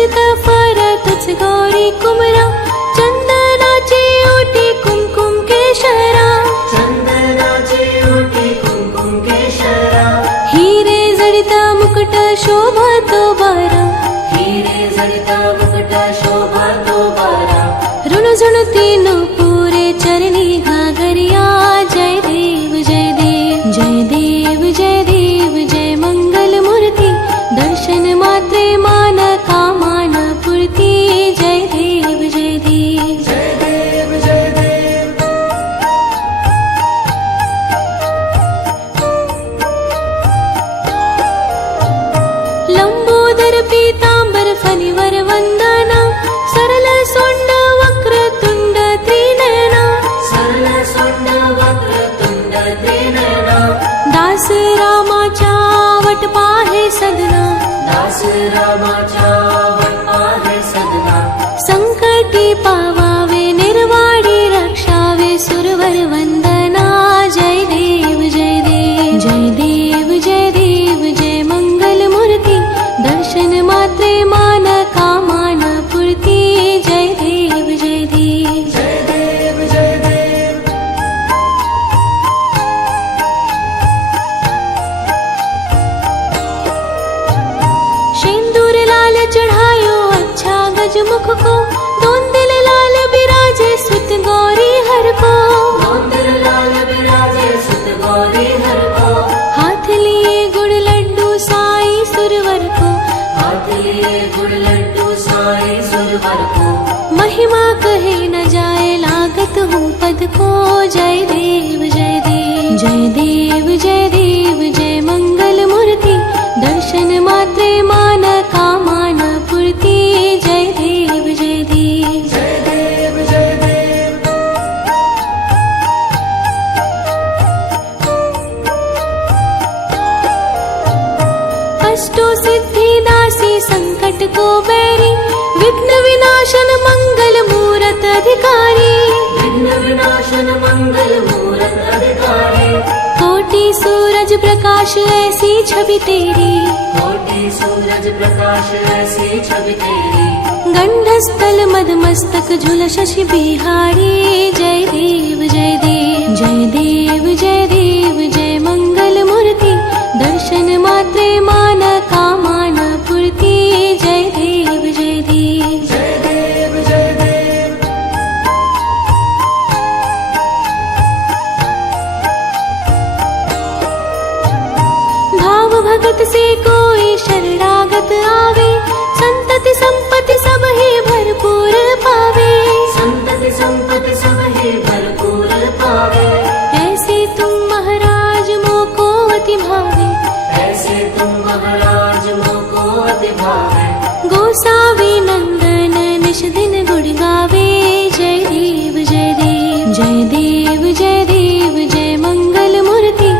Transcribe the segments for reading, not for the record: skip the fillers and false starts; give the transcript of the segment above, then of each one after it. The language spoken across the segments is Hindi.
खचित फार तुझ गौरी कुमरा चंदनाची ओटी कुमकुम केशरा चंदनाची ओटी कुमकुम केशरा हिरे जडिता मुकुट शोभा तो बारा हिरे जडिता मुकुट शोभा तो बारा ऋणझुणती पुरे चरणी घागरिया जय देव जय देव जय देव जय देव जय मंगल मूर्ती दर्शन मात्रे मान कामान पूर्ती जय देव जय देव जय देव जय देव लंबोदर पीतांबर फणीवर वंदना सरल सोंड वक्रतुंड त्रिनयना सरल सोंड वक्रतुंड त्रिनयना दास रामाच्या वट पाहे सदना दास रामाच्या वट पाहे सदना संकटी पावावे निर्वाणी रक्षावे सुरवर वंदना जय देव जय देव जय देव जय देव जय मंगल मूर्ती दर्शन मात्रे मान कामान पूर्ती जय देव जय देव जय देव जय देव सिंदूर लाल चढ़ायो अच्छा गजमुख को दोन दिल लाल बिराजे सुत गौरी हर को मंदिर लाल विराजे सुत गौरी हर को हाथ लिए गुड़ लड्डू साई सुरवर को हाथ लिए गुड़ लड्डू साई सुरवर को महिमा कहे न जाए लागत हूँ पद को जय देव जय देव जय देव जय देव जय मंगल मूर्ति दर्शन मात्रे मान कामान पूर्ति जय देव जय देव जय देव जय देव अष्टो सिद्धि दासी संकट को बैरी विघ्न विनाशन मंगल मूरत अधिकारी विघ्न विनाशन मंगल मूरत अधिकारी कोटि सूरज प्रकाश ऐसी छवि तेरी कोटि सूरज प्रकाश ऐसी छवि तेरी गंडस्थल मदमस्तक झूल शशि बिहारी जय देव जय देव जय देव जय देव जय मंगल मूर्ति दर्शन मात्रे मान कामान पूर्ति जय देव जय देव जय देव जय देव भाव भगत से कोई शरणागत आवे संतति संपत्ति सब ही भरपूर पावे संतति संपत्ति सब ही भरपूर पावे ऐसे तुम महाराज मोको अति भावे ऐसे तुम महाराज मोको अति भावे गोसावी नंदन निश दिन गुण गावे जय देव जय देव जय देव जय देव जय मंगल मूर्ति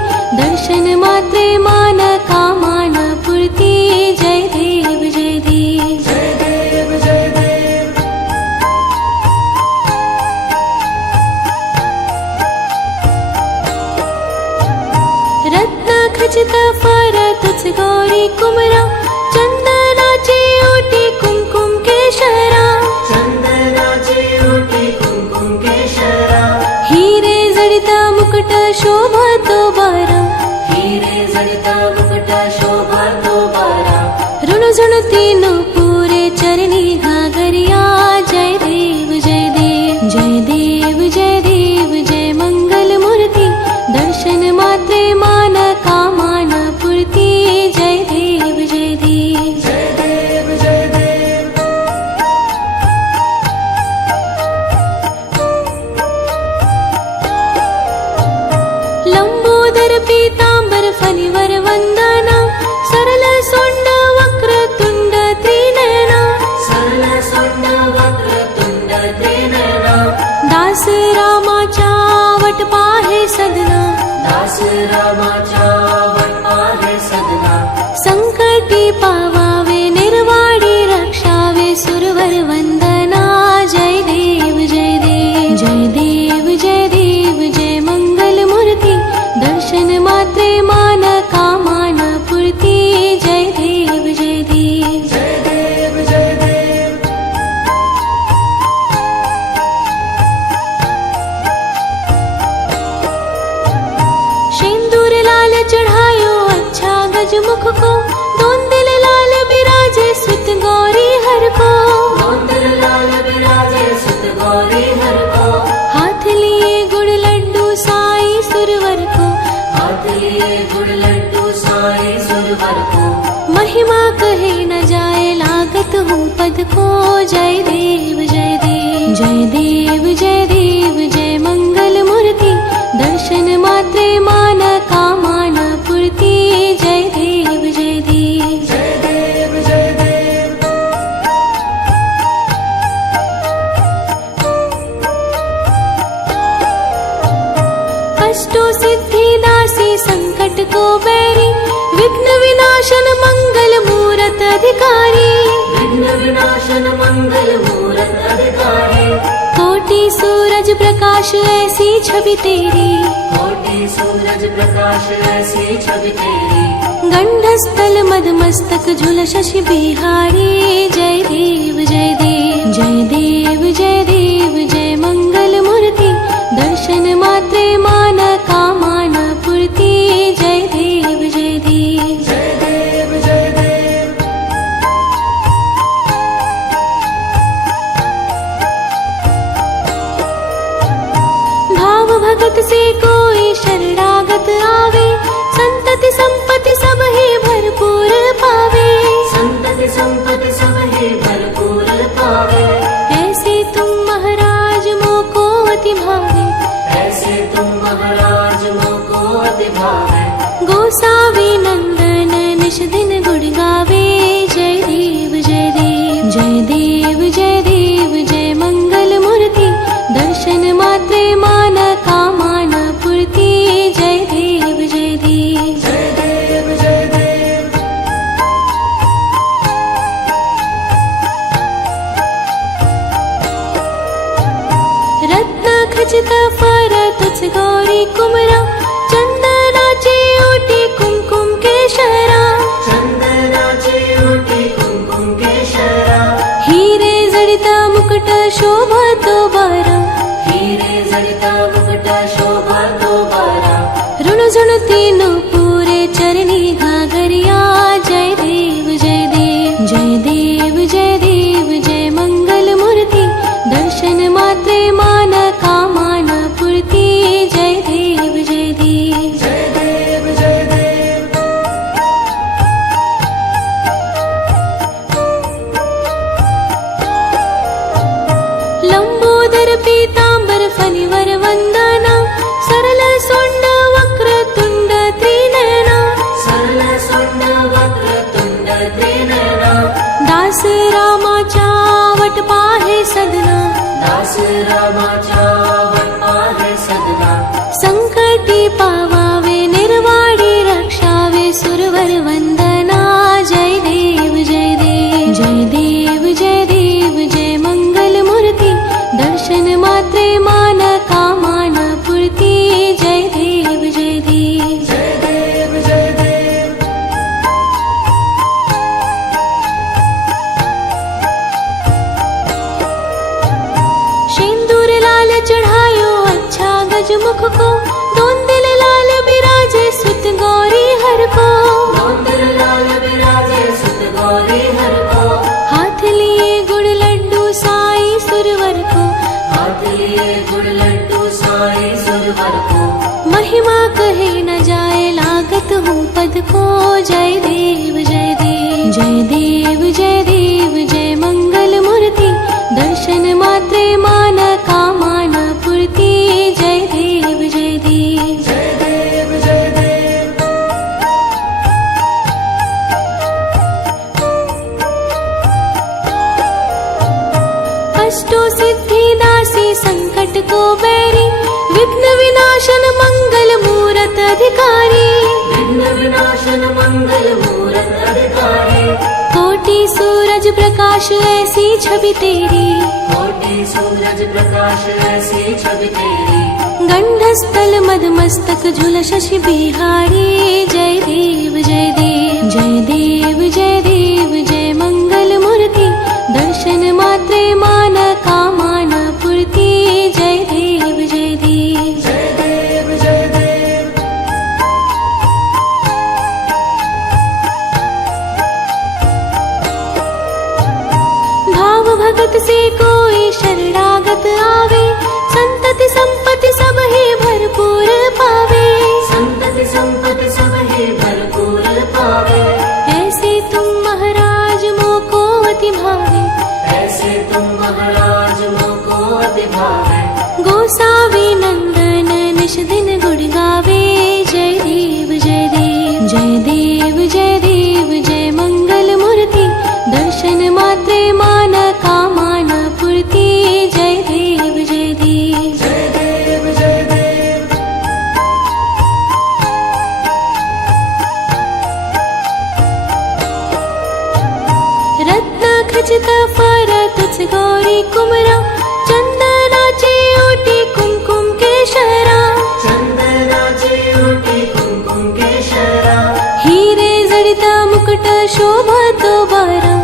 दर्शन मात्रे मान कामान पूर्ति जय देव जय देव जय देव जय देव रत्न खचित फार तुझ गौरी कुमरा चंदनाची ओटी कुमकुम केशरा चंदनाची ओटी कुमकुम केशरा हिरे जडिता मुकुट शोभा तो बारा हिरे जडिता मुकुट शोभा तो बारा ऋणझुणती पुरे चरणी घागरिया जय देव जय देव जय देव जय देव जय मंगल मूर्ति दर्शन मात्रे मान कामान पूर्ति जय देव जय देव जय देव जय देव लंबोदर पीतांबर फणीवर वंदना सरल सोंड वक्रतुंड त्रि दोन दिल लाल बिराजे सुत गौरी हर को। दोन दिल लाल बिराजे सुत गौरी हर को। हाथ लिए गुड़ लड्डू साई सुरवर को। हाथ लिए गुड़ लड्डू साई सुरवर को। महिमा कहे न जाए लागत हूँ पद को। जय देव जय देव जय देव जय देव जय मंगल मूर्ति। दर्शन मात्रे मान कामान पूर्ति। जय देव जय देव जय देव जय देव। अष्टो सिद्धि दासी संकट को बैरी। विघ्न विनाशन मंगल मूरत अधिकारी। विघ्न विनाशन मंगल मूरत अधिकारी। कोटि सूरज प्रकाश ऐसी छवि तेरी। कोटि सूरज प्रकाश ऐसी छवि तेरी। गंडस्थल मद मस्तक झूल शशि बिहारी। जय देव जय देव जय देव जय देव जय मंगल मूर्ति। दर्शन मात्रे मान कामान पूर्ति। जय देव जय देव जय देव जय देव। भाव भगत से कोई शरणागत आवे। संतति संपत्ति सब ही भरपूर पावे। संतति संपत्ति सब ही भरपूर पावे। ऐसे तुम महाराज मोको अति भावे। ऐसे तुम महाराज मोको अति भावे। गोसावी नंदन निश दिन गुण गावे। जय देव जय देव जय देव जय देव जय मंगल मूर्ति। दर्शन मात्रे मान कामान पूर्ति। जय देव जय देव जय देव जय देव। रत्न खचित फर तुझ गौरी कुमरा। चंदनाचे ओटी कुमकुम केशरा। चंदनाचे ओटी कुमकुम केशरा। हीरे जडित मुकुट शोभा तो बारा। हीरे जडिता मुकुट शोभा तो बारा। ऋण झुण तीनों पूरे चरणी घाघरिया। जय देव जय देव जय देव जय देव जय मंगल मूर्ति। दर्शन मात्रे मान कामान पूर्ति। जय देव जय देव जय देव जय देव। लंबोदर पीतांबर फणिवर वंदना। सरल सोंड वक्र तुंड त्रिनयना। सरल सोंड वक्र तुंड त्रिनयना। दास रामाच्या वट पाहे सदना। दास रामाच्या वट पाहे सदना। संकटी पावावे निर्वाणी रक्षावे सुरवर वंदना। जय देव जय देव जय देव जय देव जय मंगल मूर्ति। दर्शन मात्रे मान कामान पूर्ति। जय देव जय देव जय देव जय देव। सिंदूर लाल चढ़ायो अच्छा गजमुख को। दोन दिल लाल बिराजे सुत गौरी हर को। दोन दिल लाल बिराजे सुत गौरी हर को। हाथ लिए गुड़ लड्डू साई सुरवर को। हाथ लिए गुड़ लड्डू साई सुरवर को। महिमा कहे न जाए लागत हूँ पद को। जय देव जय देव जय देव जय देव जय मंगल मूर्ति। दर्शन मात्रे मान कामान पूर्ति। जय देव जय देव जय देव जय देव। अष्टो सिद्धि दासी संकट को बैरी। विघ्न विनाशन मंगल मूरत अधिकारी। विघ्न विनाशन मंगल मूरत अधिकारी। कोटि सूरज प्रकाश ऐसी छवि तेरी। कोटि सूरज प्रकाश ऐसी छवि तेरी। गंडस्थल मद मस्तक झूल शशि बिहारी। जय देव जय देव जय देव जय देव जय मंगल मूर्ति। दर्शन मात्रे मान कामान पूर्ति। जय देव जय देव जय देव जय देव। से कोई शरणागत आवे, संतति संपत्ति सब ही भरपूर पावे। संतति संपत्ति सब ही भरपूर पावे। ऐसे तुम महाराज मोको अति भावे, ऐसे तुम महाराज मोको अति भावे। गोसावी नंदन निश दिन गुण गावे। जय देव जय देव जय देव जय देव जय मंगल मूर्ति, दर्शन मात्रे मान कामान पूर्ति। जय देव जय देव जय देव जय देव। रत्न खचित फर तुझ गौरी कुमरा, चंदनाचे ओटी कुमकुम केशरा। चंदनाची ओटी कुमकुम केशरा, हिरे जडित मुकुट शोभा तो बारा,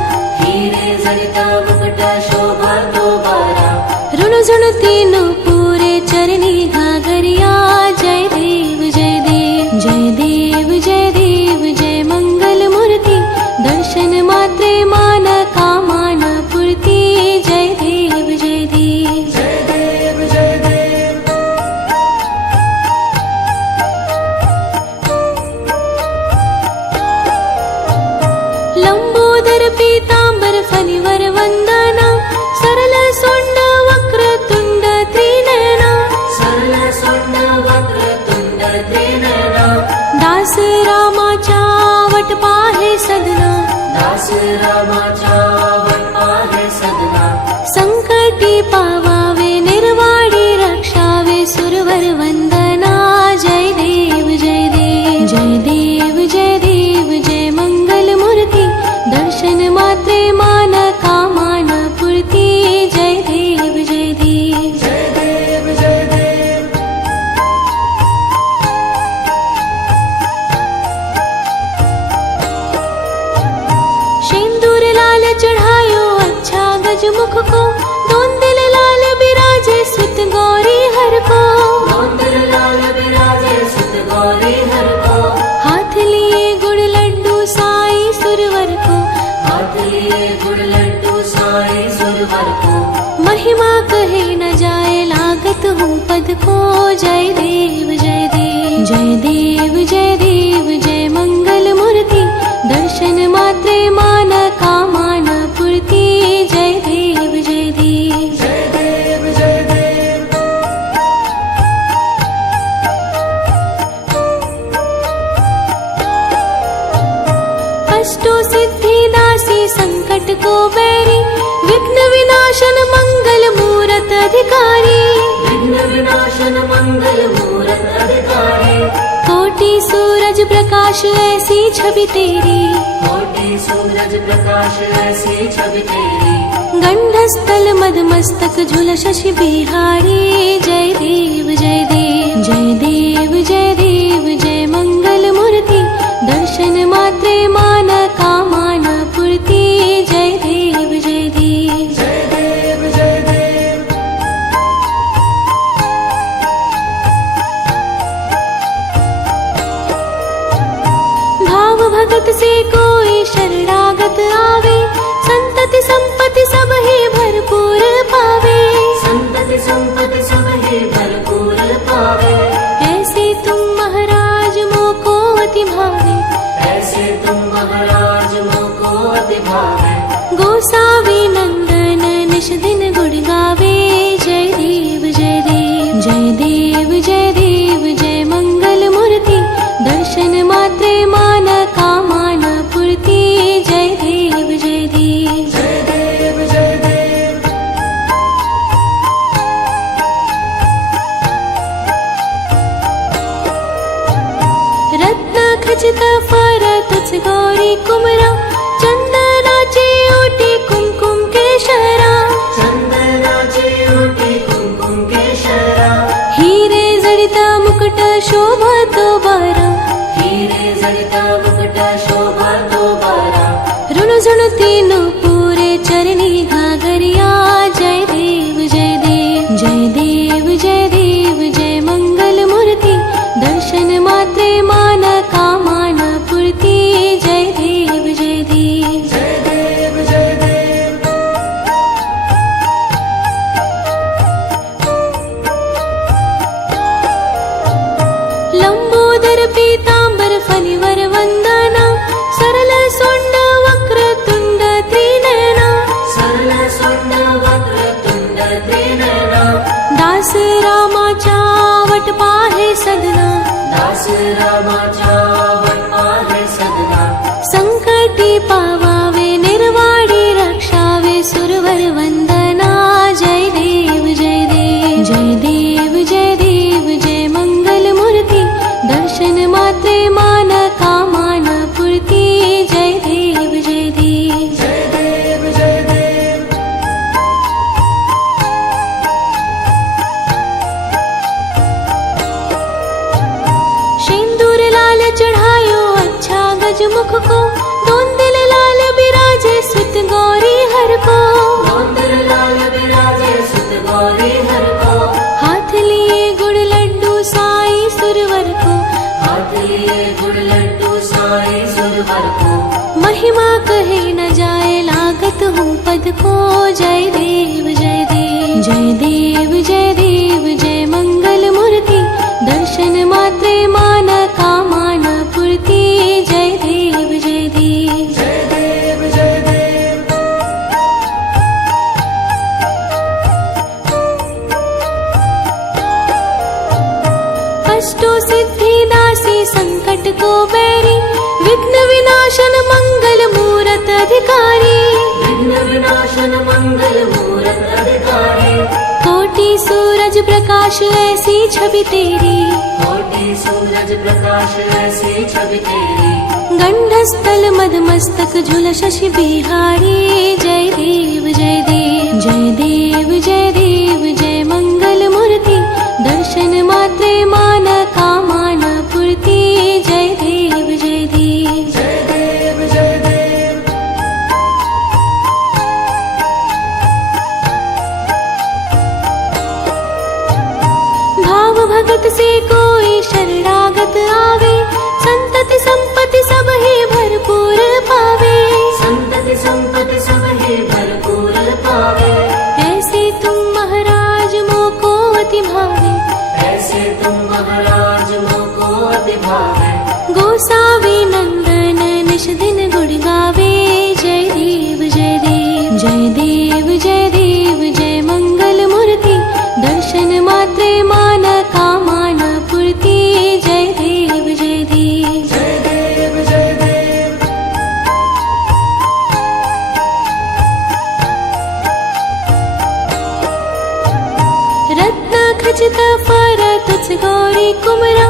हिरे जडित मुकुट शोभा तो बारा। ऋण झुण तीनों पूरे चरणी घाघरिया। जय देव जय देव जय देव जय देव जय मंगल मूर्ति, दर्शन मात्रे मान कामान पूर्ति। जय देव जय देव जय देव जय देव। लंबोदर पीतांबर फणिवर वंदना, सरल सोंड वक्र तुंड त्रिनयना। सरल सोंड वक्र तुंड त्रिनयना, दास रामाच्या वट पाहे सदना, दास रामाच्या वट पाहे सदना। संकटी पावावे निर्वाणी रक्षावे सुरवर वंदना। जय देव जय देव जय देव जय देव जय मंगल मूर्ति, दर्शन मात्रे मान कामान पूर्ति। जय देव जय देव जय देव जय देव। सिंदूर लाल चढ़ायो अच्छा गजमुख को, दोन दिल लाल बिराजे सुत गौरी हर को। मंदिर लाल विराजे सुत गौरी हर को, हाथ लिए गुड़ लड्डू साई सुरवर को, हाथ लिए गुड़ लड्डू साई सुरवर को। महिमा कहे न जाए लागत हूँ पद को। जय देव जय देव जय देव जय देव जय मंगल मूर्ति, दर्शन मात्रे मान कामान पूर्ति। जय देव जय देव जय देव जय देव। अष्टो सिद्धि दासी संकट को बैरी, विघ्न विनाशन मंगल मूरत अधिकारी। विघ्न विनाशन मंगल मूरत अधिकारी, कोटि सूरज प्रकाश ऐसी छवि तेरी, कोटि सूरज प्रकाश ऐसी छवि तेरी। गंधस्थल मद मस्तक झूल शशि बिहारी। जय देव जय देव जय देव जय देव जय मंगल मूर्ति, दर्शन मात्रे मान कामान पूर्ति। जय देव जय देव जय देव जय देव। भाव भगत से कोई शरणागत आवे, संतति संपत्ति सब ही भरपूर पावे। संतति संपत्ति सब ही भरपूर पावे। ऐसे तुम महाराज मोको अति भावे, ऐसे तुम महाराज मोको अति भावे। गोसावी नंदन निश दिन गुण गावे। जय देव जय देव जय देव जय देव जय मंगल मूर्ति, दर्शन मात्रे मान कामान पूर्ति। जय देव जय देव जय देव जय देव। रत्न खचित फर तुझ गौरी कुमरा, चंदनाचे ओटी कुमकुम केशरा। चंदनाची ओटी कुमकुम केशरा, हिरे जडित मुकुट शोभा तो बारा, हिरे जडित मुकुट शोभा तो बारा। ऋण झुण तीनों पूरे चरणी घाघरिया। जय देव जय देव जय देव जय देव जय मंगल मूर्ति, दर्शन मात्रे मान कामान पूर्ति। जय देव जय देव जय देव जय देव। दास रामाच्या वट आहे सदना संकटी पावावे निर्वाडी रक्षावे सुरवर वंदना जय देव जय देव जय देव जय देव जय मंगल मूर्ती दर्शन मात्रे मान कामान पूर्ती जय देव जय देव जय देव जय देव सिंदूर लाल चढ़ायो अच्छा गजमुख को दोन दिल लाल बिराजे सुत गौरी हर को मंदिर लाल विराजे सुत गौरी हर को हाथ लिए गुड़ लड्डू साई सुरवर को हाथ लिए गुड़ लड्डू साई सुरवर को महिमा कहे न जाए लागत हूँ पद को जय देव जय देव जय देव जय देव जय मंगल मूर्ति दर्शन मात्रे मान कामान पूर्ति जय देव जय देव जय देव जय देव अष्टो सिद्धि दासी संकट को बैरी विघ्न विनाशन मंगल मूरत अधिकारी विघ्न विनाशन मंगल मूरत अधिकारी कोटि सूरज प्रकाश ऐसी छवि तेरी कोटि सूरज प्रकाश ऐसी छवि तेरी गंडस्थल मद मस्तक झूल शशि बिहारी जय देव जय देव जय देव जय देव जय मंगल मूर्ति दर्शन मात्रे मान कामान पूर्ति जय देव जय देव जय देव जय देव भाव भगत से कोई शरणागत आवे संतति संपत्ति सब ही भरपूर पावे संतति संपत्ति सब ही भरपूर पावे ऐसे तुम महाराज मोको अति भावे ऐसे तुम महाराज मोको अति भावे गोसावी नंदन निश दिन गुण गावे जय देव जय देव जय देव जय देव जय मंगल मूर्ति दर्शन मात्रे मान कामान पूर्ति जय देव जय देव जय देव जय देव रत्न खचित फर तुझ गौरी कुमरा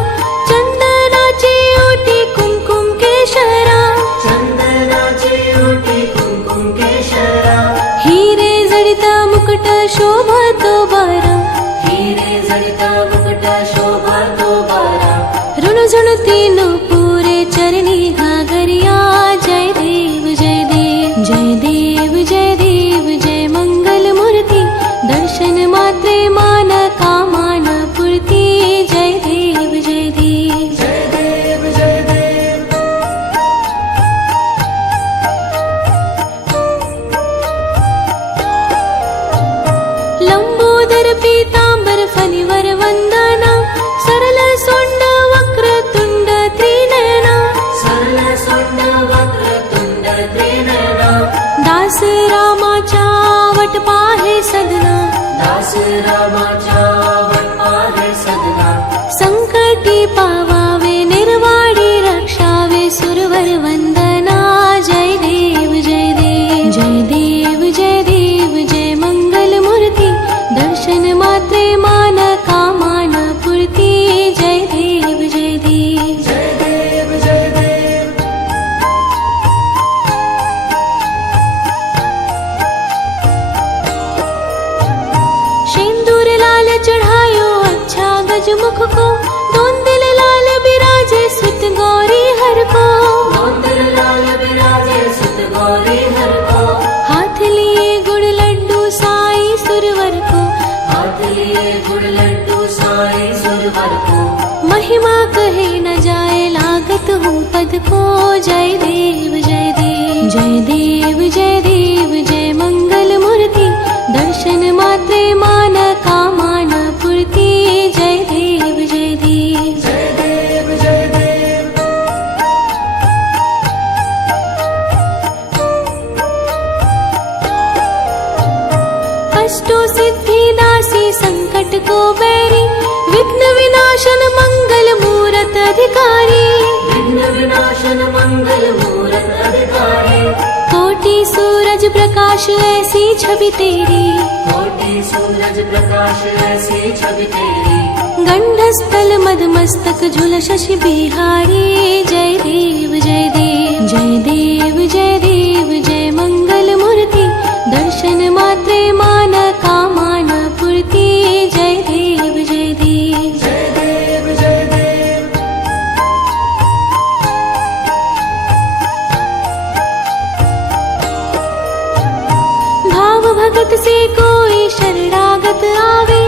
चंदनाची ओटी कुमकुम केशरा चंदनाची ओटी कुमकुम केशरा हिरे जडित मुकुट शोभा तो बारा हिरे जडिता मुकुट शोभा तो बारा ऋणझुणती पूरे चरणी घागरिया जय देव जय देव जय देव जय देव जय मंगल मूर्ति दर्शन मात्रे मान कामान पूर्ति जय देव जय देव जय देव जय देव लंबोदर पीतांबर फणिवर वंदना सरल सोंड वक्रतुंड त्रिनयना सरल सोंड वक्रतुंड त्रिनयना दास रामाच्या वट पाहे सदना दास रामाच्या वट आहे सदना संकटी पावावे निर्वाडी रक्षावे सुरवर वंदना जय देव जय देव जय देव जय देव जय मंगल मूर्ति दर्शन मात्रे मान कामान पूर्ति जय देव जय देव जय देव जय देव सिंदूर लाल चढ़ायो अच्छा गजमुख को दोन दिल लाल बिराजे सुत गौरी हर को मंदिर लाल विराजे सुत गौरी हर को हाथ लिए गुड़ लड्डू साई सुरवर को हाथ लिए गुड़ लड्डू साई सुरवर को महिमा कहे न जाए लागत हूँ पद को जय देव जय देव जय देव जय देव जय मंगल मूर्ति दर्शन मात्रे मान कामान पूर्ति जय देव जय देव जय देव जय देव अष्टो सिद्धि दासी संकट को बैरी विघ्न विनाशन मंगल मूरत मूरत अधिकारी, विघ्न विनाशन मंगल मूरत अधिकारी, कोटि सूरज प्रकाश ऐसी छवि तेरी, कोटि सूरज प्रकाश ऐसी छवि तेरी, गंडस्थल मदमस्तक झूल शशि बिहारी। जय देव जय देव जय देव जय देव जय मंगल मूर्ति, दर्शन मात्रे मान कामान पूर्ति। जय देव जय देव जय देव जय देव, भाव भगत से कोई शरणागत आवे,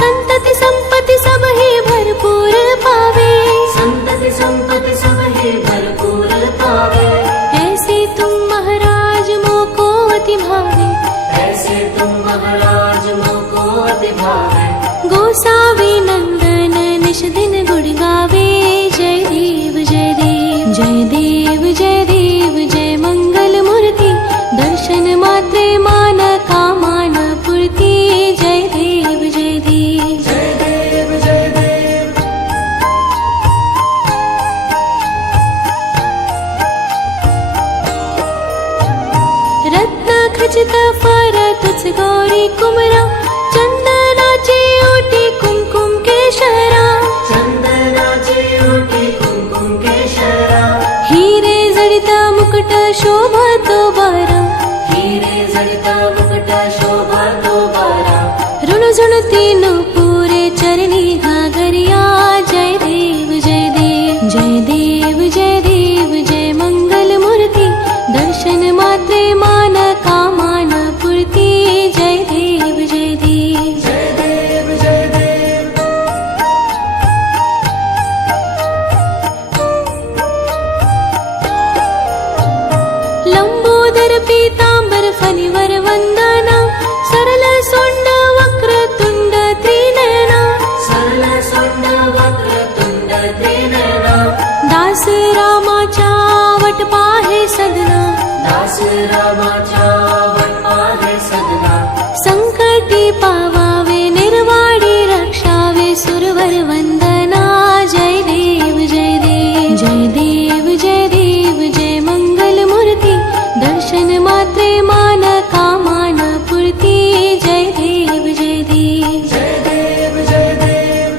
संतति संपत्ति सब ही भरपूर पावे। संतति संपत्ति सब ही भरपूर पावे, ऐसे तुम महाराज मोको अति भावे, ऐसे तुम महाराज मोको अति भावे। गोसावी नंदन निश दिन गुण गावे। जय देव जय देव जय देव जय देव जय मंगल मूर्ति, दर्शन मात्रे मान कामान पूर्ति। जय देव जय देव जय देव जय देव, रत्न खचित फर तुझ गौरी कुमरा, चंदनाचे ओटी कुमकुम केशरा। चंदनाची ओटी कुमकुम केशरा, हिरे जडित मुकुट शोभा तो बारा, हिरे जडिता मुकुट शोभा तो बारा। ऋण झुणती पूरे चरणी घागरिया। जय देव जय देव जय देव जय देव जय मंगल मूर्ति, दर्शन मात्रे मान कामान पूर्ति। जय देव जय देव जय देव जय देव, लंबोदर पीतांबर फणिवर वंदना, सरल सोंड वक्र तुंड त्रिनयना। सरल सोंड वक्र तुंड त्रिनयना, दास रामाच्या वट पाहे सदना, दास रामाच्या वट पाहे सदना। संकटी पावावे निर्वाणी रक्षावे सुरवर वंदना। जय देव जय देव जय देव जय देव जय मंगल मूर्ति, दर्शन मात्रे मान कामान पूर्ति। जय देव जय देव जय देव जय देव,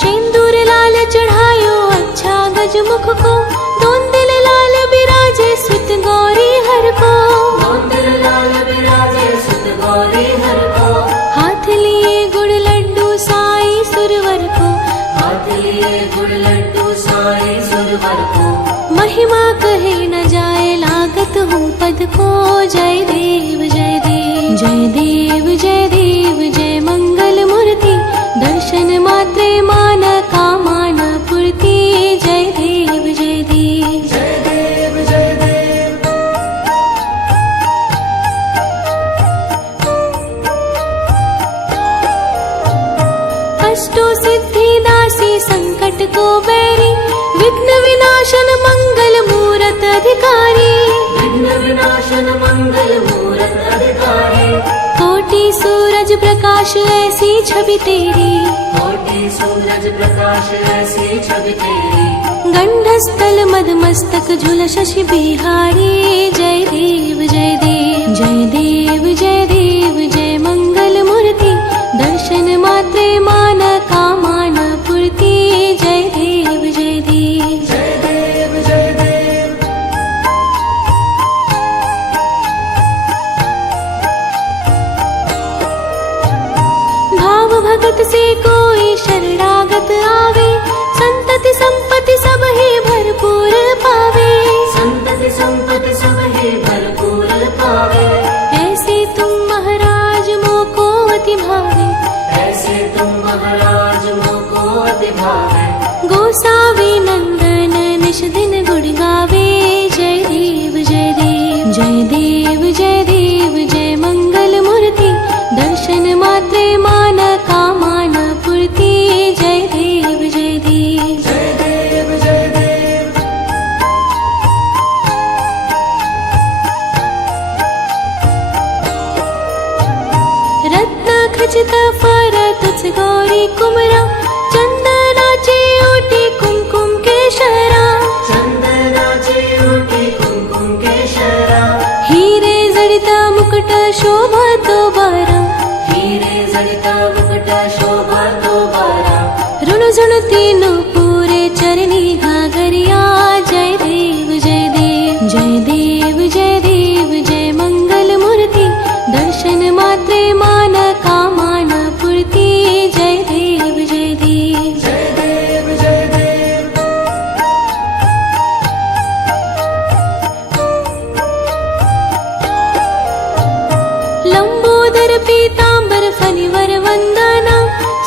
सिंदूर लाल चढ़ायो अच्छा गजमुख को, दोन दिल लाल बिराजे सुत गौरी हर को। मंदिर लाल विराजे सुत गौरी हर को, हाथ लिए गुड़ लड्डू साई सुरवर को, हाथ लिए गुड़ लड्डू साई सुरवर को। महिमा कहे न जाए लागत हूँ पद को। जय देव जय देव जय देव जय देव जय मंगल मूर्ति, दर्शन मात्रे मान कामान पूर्ति। जय देव जय देव जय देव जय देव, अष्टो सिद्धि दासी संकट को बैरी, विघ्न विनाशन मंगल मूरत अधिकारी। विघ्न विनाशन मंगल मूरत अधिकारी, कोटि सूरज प्रकाश ऐसी छवि तेरी, कोटि सूरज प्रकाश ऐसी छवि तेरी। गंडस्थल मदमस्तक झूल शशि बिहारी। जय देव जय देव जय देव जय देव जय मंगल मूर्ति, दर्शन मात्रे मान कामान पूर्ति। जय देव जय देव जय देव जय देव, भाव भगत से कोई शरणागत आवे, संतति संपत्ति सब ही भरपूर पावे। संतति संपत्ति सब ही भरपूर पावे, ऐसे तुम महाराज मोको अति भावे, ऐसे तुम महाराज मोको अति भावे। गोसावी नंदन निश दिन गुण गावे। जय देव जय देव जय देव जय देव जय मंगल मूर्ति, दर्शन मात्रे मान कामान पूर्ति। जय देव जय देव जय देव जय देव, शोभा तो बारा, हीरे जडित मुकुट शोभा तो बारा, ऋणझुण तीनों पूरे चरणी घागरिया। जय देव जय देव जय देव जय देव जय मंगल मूर्ति, दर्शन मात्रे मान कामान पूर्ति। जय देव जय देव जय देव जय देव। लंबोदर पीतांबर फणिवर वंदना,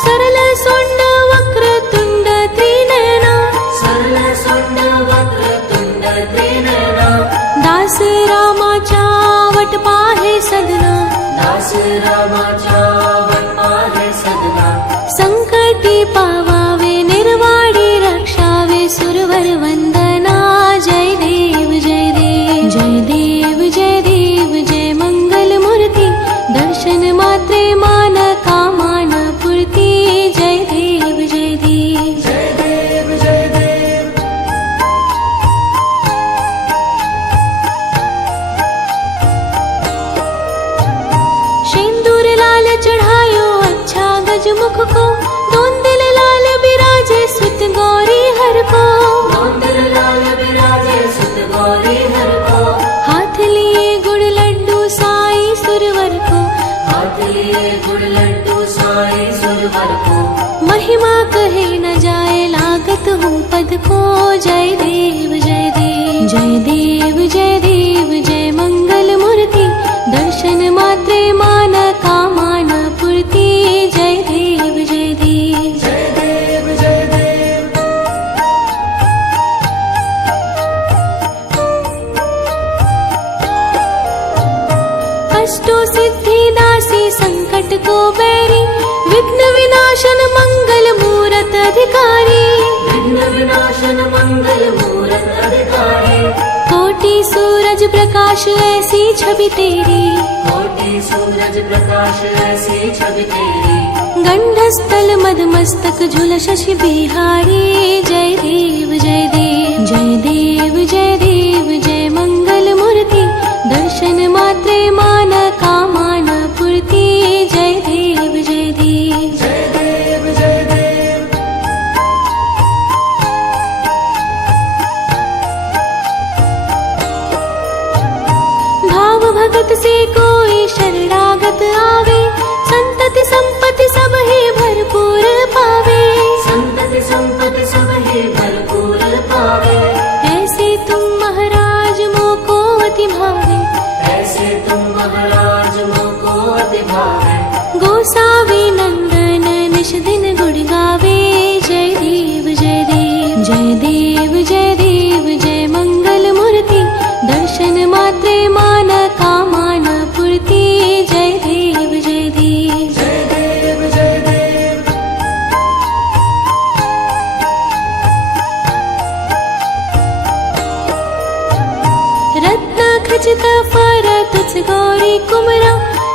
सरल सोंड वक्रतुंड त्रिनयना, सरल सोंड वक्रतुंड त्रिनयना, दास रामाच्या वट पाहे सदना, दास रामाच्या वट पाहे सदना, संकटी पावावे निर्वाणी रक्षावे सुरवर वंदना। जय देव जय देव जय देव जय देव जय मंगल मूर्ति, दर्शन मात्रे मान कामान पूर्ति। जय देव जय देव जय देव जय देव। सिंदूर लाल चढ़ायो अच्छा गजमुख को, दोन दिल लाल बिराजे सुत गौरी हर को, मंदिर लाल विराजे सुत गौरी हर को, हाथ लिए गुड़ लड्डू साई सुरवर को, हाथ लिए गुड़ लड्डू साई सुरवर को, महिमा कहे न जाए लागत हूँ पद को। जय देव जय देव जय देव जय देव जय मंगल मूर्ति, दर्शन मात्रे मान कामान पूर्ति। जय देव जय देव जय देव जय देव। अष्टो सिद्धि दासी संकट को बैरी, विघ्न विनाशन मंगल मूरत अधिकारी, विघ्न विनाशन मंगल मूरत अधिकारी, कोटि सूरज प्रकाश ऐसी छवि तेरी, कोटि सूरज प्रकाश ऐसी छवि तेरी, गंडस्थल मद मस्तक झूल शशि बिहारी। जय देव जय देव जय देव जय देव जय मंगल मूर्ति, दर्शन मात्रे मान कामान पूर्ति। जय देव जय देव जय देव जय देव। भाव भगत से कोई शरणागत आवे, संतति संपत्ति सब ही भरपूर पावे, संतति संपत्ति सब ही भरपूर पावे, ऐसे तुम महाराज मोको अति भावे, ऐसे तुम महाराज मोको अति भावे, गोसावी नंदन निश दिन गुण गावे। जय देव जय देव जय देव जय देव जय मंगल मूर्ति, दर्शन मात्रे मान कामान पूर्ति। जय देव जय देव जय देव जय देव। रत्न खचित फार तुझ गौरी कुमरा,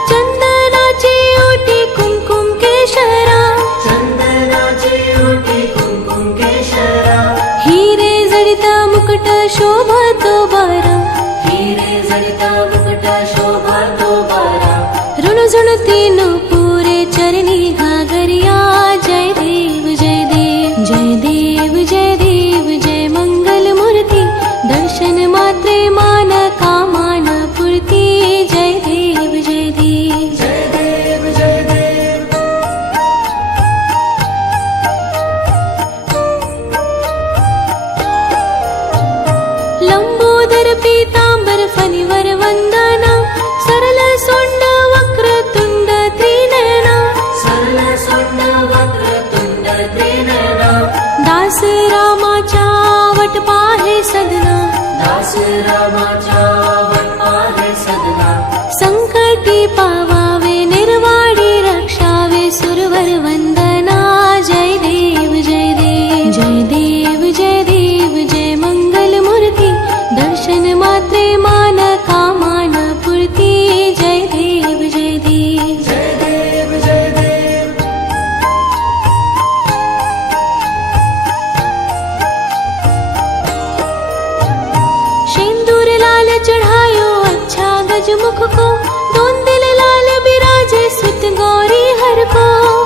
चंदनाचे ओटी कुमकुम केशरा, चंदनाची ओटी कुमकुम केशरा, हिरे जडित मुकुट शोभा तो बारा, हीरे जडित मुकुट शोभा तो बारा, ऋणझुण तीनों पूरे चरणी घागरिया। जय देव जय देव जय देव जय देव जय मंगल मूर्ति, दर्शन मात्रे मान कामान पूर्ति। जय देव जय देव जय देव जय देव। लंबोदर पीतांबर फणिवर वंदना, सरल सोंड वक्रतुंड त्रिनयना, सरल सोंड वक्रतुंड त्रिनयना, दास रामाच्या वट पाहे सदना, दास रामाच्या वट पाहे सदना, संकटी पावावे निर्वाणी रक्षावे सुरवर वंदना। जय देव जय देव जय देव जय देव जय मंगल मूर्ति, दर्शन मात्रे मान कामान पूर्ति। जय देव जय देव जय देव जय देव। सिंदूर लाल चढ़ायो अच्छा गजमुख को, दोन दिल सुत गौरी हर को,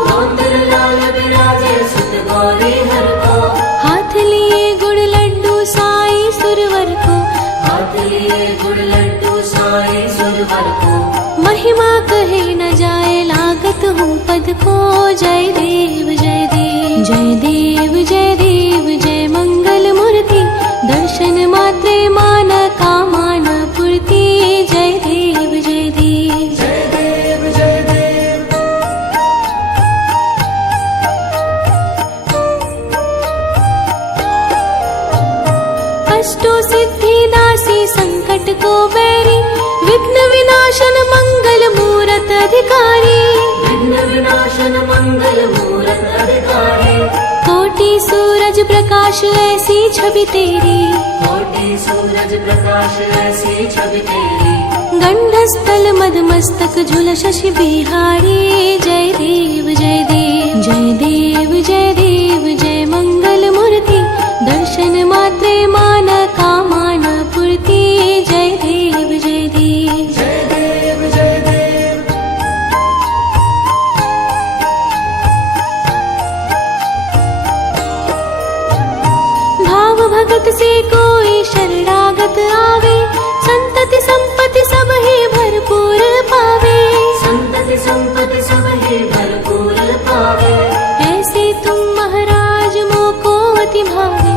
मोंतर लाल विराजे सुत गौरी हर को, हाथ लिए गुड़ लड्डू साई सुरवर को, हाथ लिए गुड़ लड्डू साई सुरवर को, महिमा कहे न जाए लागत हूँ पद को। जय देव जय देव जय देव जय देव जय मंगल मूर्ति, दर्शन मात्रे मान कामान पूर्ति। जय देव जय देव जय देव जय देव। अष्टो सिद्धि दासी संकट को बैरी, विघ्न विनाशन मंगल मूरत अधिकारी, विघ्न विनाशन मंगल मूरत अधिकारी, कोटि सूरज प्रकाश ऐसी छवि तेरी, कोटि सूरज प्रकाश ऐसी छवि तेरी, गंडस्थल मद मस्तक झूल शशि बिहारी। जय देव जय देव जय देव जय देव जय मंगल मूर्ति, दर्शन मात्रे मान कामान पूर्ति। जय देव जय देव जय देव जय देव। भाव भगत से कोई शरणागत आवे, संतति संपत्ति सब ही भरपूर पावे, संतति संपत्ति सब ही भरपूर पावे, ऐसे तुम महाराज मोको अति भावे,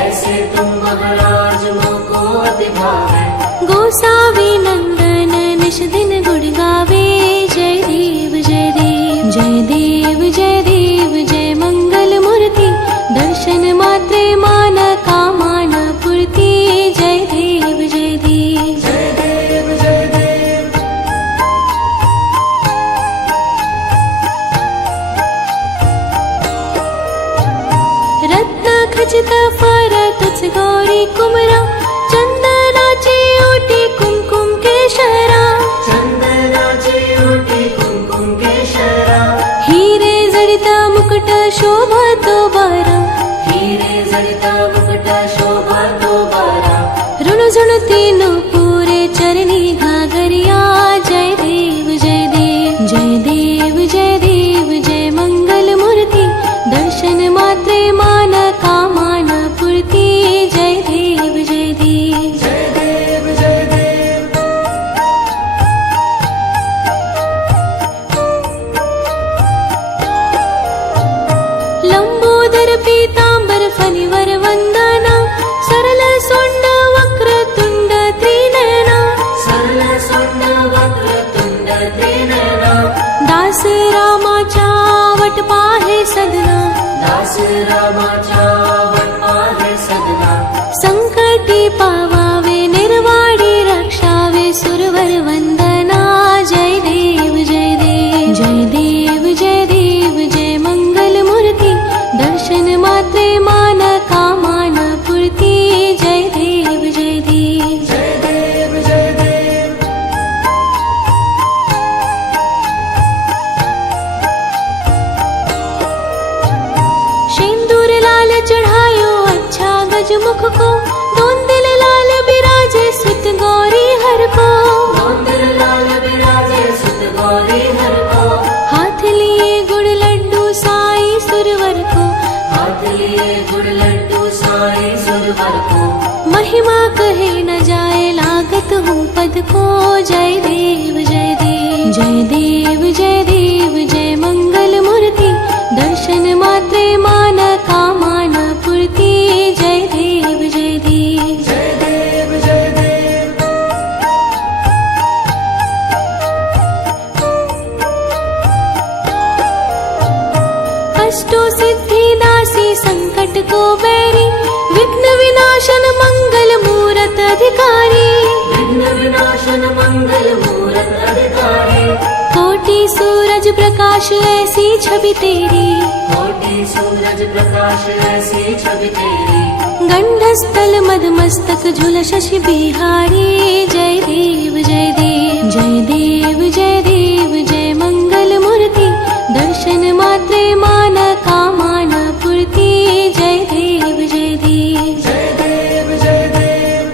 ऐसे तुम महाराज मोको अति भावे, गोसावी नंदन निश दिन गुण गावे। जय देव जय देव जय देव जय देव जय मंगल मूर्ति, दर्शन मात्रे मान कामान पूर्ति। जय देव जय देव जय देव जय देव। रत्न खचित फर तुझ गौरी कुमरा, चंदनाचे ओटी कुमकुम केशरा, चंदनाचे ओटी कुमकुम केशरा, हीरे जडित मुकुट शोभा तो बारा, हीरे जडिता मुकुट शोभा तो बारा, ऋण तीन पूरे चरणी घाघरिया। जय देव जय देव जय देव जय देव जय मंगल मूर्ति, दर्शन मात्रे मान कामान पूर्ति। जय देव जय देव जय देव जय देव। लंबोदर पीतांबर फणिवर वंदना, सरल सोंड वक्र तुंड त्रिनयना, सरल सोंड वक्र तुंड त्रिनयना, दास रामाच्या वट पाहे सदना, दास रामाच्या वट पाहे सदना, संकटी पावावे निर्वाणी रक्षावे सुरवर वंदना। जय देव जय देव जय देव जय देव जय मंगल मूर्ति, दर्शन मात्रे मान कामान पूर्ति। जय देव जय देव जय देव जय देव। सिंदूर लाल चढ़ायो अच्छा गजमुख को, दोन दिल लाल बिराजे सुत गौरी हर को, मोंतर लाल विराजे सुत गौरी हर को, हाथ लिए गुड़ लड्डू साई सुरवर को, हाथ लिए गुड़ लड्डू साई सुरवर को, महिमा कहे न जाए लागत हूँ पद को। जय देव जय देव जय देव जय देव जय मंगल मूर्ति, दर्शन मात्रे मान कामान पूर्ति। जय देव जय देव जय देव जय देव। अष्टो सिद्धि दासी संकट को बैरी, विघ्न विनाशन मंगल मूरत अधिकारी, विघ्न विनाशन मंगल मूरत अधिकारी, कोटि सूरज प्रकाश ऐसी छवि तेरी, कोटि सूरज प्रकाश ऐसी छवि तेरी, गंडस्थल मद मस्तक झूल शशि बिहारी। जय देव जय देव जय देव जय देव जय मंगल मूर्ति, दर्शन मात्रे मान कामान पूर्ति। जय देव जय देव जय देव जय देव।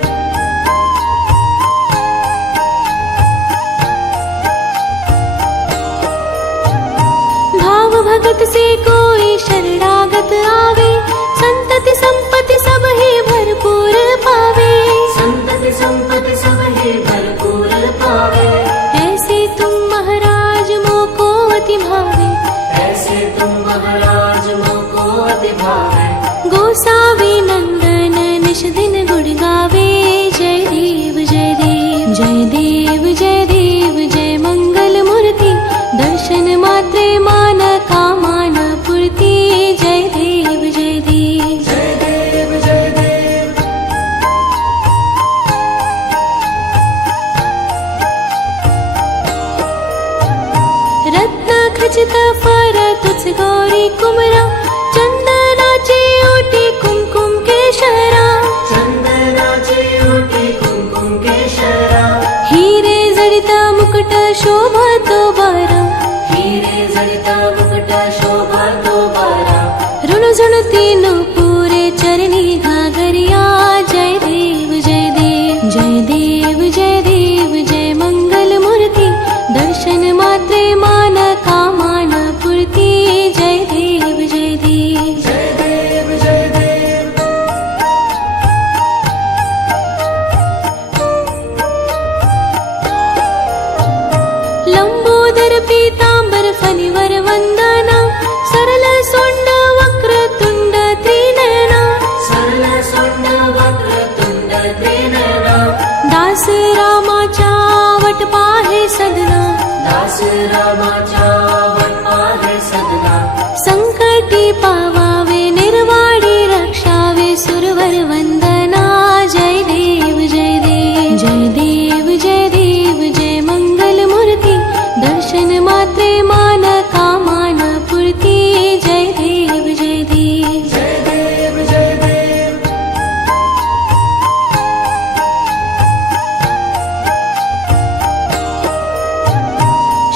भावे गोसावी नंदन निश दिन गुण गावे जय देव जय देव जय देव जय देव जय मंगल मूर्ति दर्शन मात्रे मान कामान पूर्ति जय देव जय देव जय देव जय देव रत्न खचित फर तुझ गौरी कुमरा चंदनाचे ओटी कुमकुम केशरा चंदनाची ओटी कुंकुम केशरा हिरे जडित मुकुट शोभतो बरा हिरे जडित मुकुट शोभतो बरा ऋणझुणती पुरे चरणी घागरिया जय देव जय देव जय देव जय देव जय मंगल मूर्ति दर्शन मात्रे मान कामान पूर्ति जय देव जय देव जय देव जय देव लंबोदर पीतांबर फणिवर वंदना सरल सोंड वक्रतुंड त्रिनयना सरल सोंड वक्रतुंड त्रिनयना दास रामाच्या वट पाहे सदना दास रामाच्या वट पाहे सदना संकटी पावावे निर्वाणी रक्षावे सुरवर वंदना जय देव जय देव जय देव जय देव जय मंगल मूर्ति दर्शन मात्रे मान कामान पूर्ति जय देव जय देव जय देव जय देव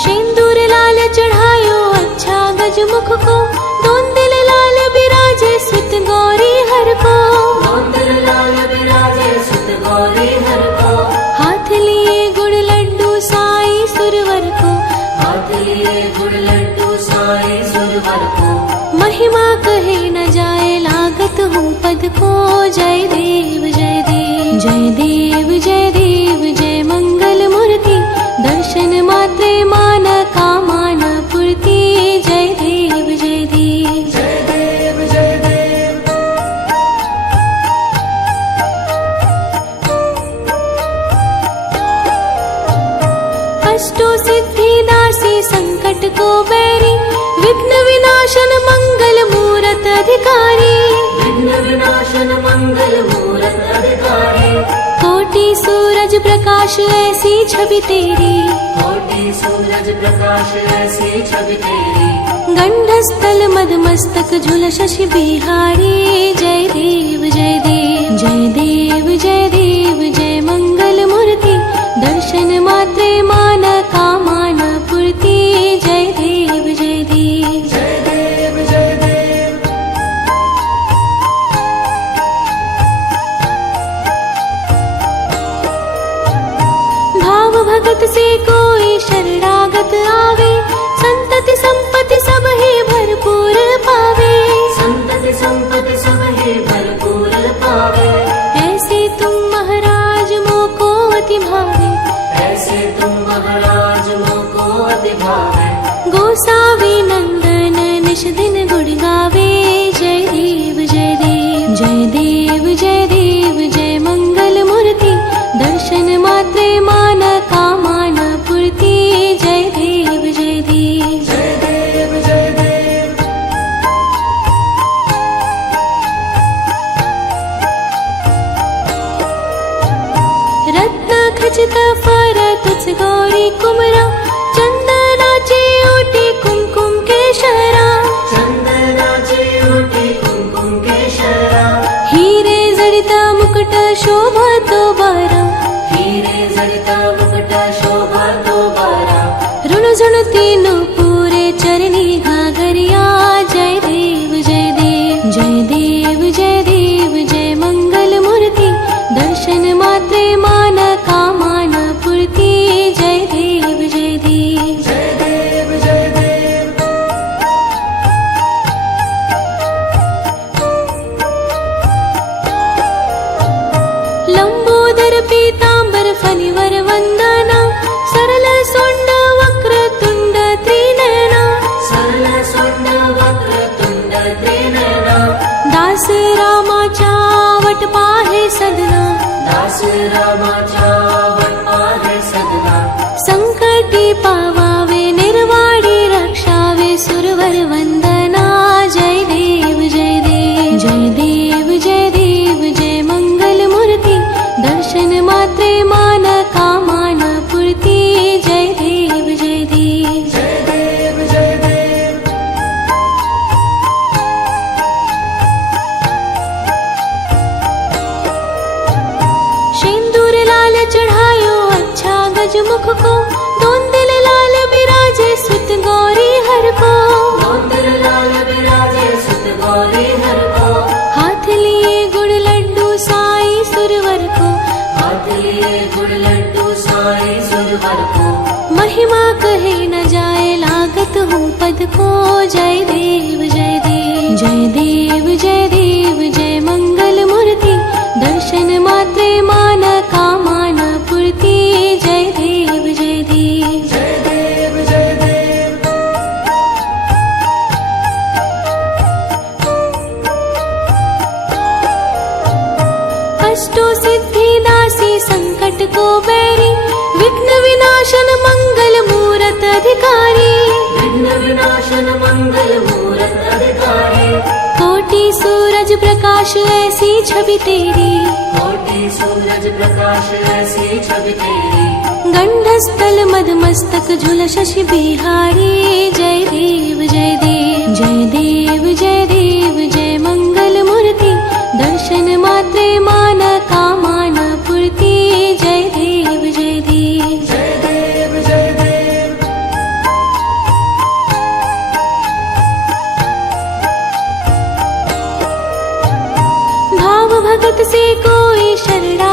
सिंदूर लाल चढ़ायो अच्छा गजमुख को दोन दिल लाल बिराजे सुत गौरी हर को मंदिर लाल विराजे सुत गौरी हर को हाथ लिए गुड़ लड्डू साई सुरवर को हाथ लिए गुड़ लड्डू साई सुरवर को महिमा कहे न जाए लागत हूँ पद को जय देव जय देव जय देव जय देव जय मंगल मूर्ति दर्शन मात्रे मान कामान पूर्ति जय देव जय देव जय देव जय देव अष्टो सिद्धि दासी संकट को बैरी विघ्न विनाशन मंगल मूरत अधिकारी विघ्न विनाशन मंगल मूरत अधिकारी कोटि सूरज प्रकाश ऐसी छवि तेरी कोटि सूरज प्रकाश ऐसी छवि तेरी गंडस्थल मद मस्तक झूल शशि बिहारी जय देव जय देव जय देव जय देव जय मंगल मूर्ति दर्शन मात्रे मान कामान पूर्ति जय देव जय देव जय देव जय देव भाव भगत से कोई शरणागत आवे संतति संपत्ति सब ही भरपूर पावे संतति संपत्ति सब ही भरपूर पावे ऐसे तुम महाराज मोको अति भावे ऐसे तुम महाराज मोको अति भावे गोसावी नंदन निश दिन गुण गावे जय देव जय देव जय देव जय देव जय मंगल मूर्ति दर्शन मात्रे मान कामान पूर्ति जय देव जय देव जय देव जय देव रत्न खचित फर तुझ गौरी कुमरा चंदनाचे ओटी कुमकुम केशरा चंदनाची ओटी कुंकुम केशरा हिरे जडित मुकुट शोभतो बरा हिरे जडित मुकुट शोभतो बरा ऋणझुणती पुरे चरणी घागरिया जय देव जय देव जय देव जय देव जय मंगल मूर्ति दर्शन मात्रे मान कामान पूर्ति जय देव जय देव जय देव जय देव लंबोदर पीतांबर फणिवर वंदना सरल सोंड वक्रतुंड त्रि ब्रज मुख को, दोन दिल लाल बिराजे सुत गौरी हर को। मंदिर लाल विराजे सुत गौरी हर को। हाथ लिए गुड़ लड्डू साई सुरवर को, हाथ लिए गुड़ लड्डू साई सुरवर को। महिमा कहे न जाए लागत हूँ पद को। जय देव जय देव जय देव जय देव जय मंगल मूर्ति, दर्शन मात्रे मान कामना पूर्ति। जय देव जय देव जय देव जय देव। अष्टो सिद्धि दासी संकट को बैरी, विघ्न विनाशन मंगल मूरत अधिकारी। विघ्न विनाशन मंगल मूरत अधिकारी। कोटि सूरज प्रकाश ऐसी छवि तेरी, कोटि सूरज प्रकाश ऐसी छवि तेरी। गंडस्थल मद मस्तक झूल शशि बिहारी। जय देव जय देव जय देव जय देव जय मंगल मूर्ति, दर्शन मात्रे मान कामना पूर्ति। जय देव जय देव जय देव जय देव। भाव भगत से कोई शरणा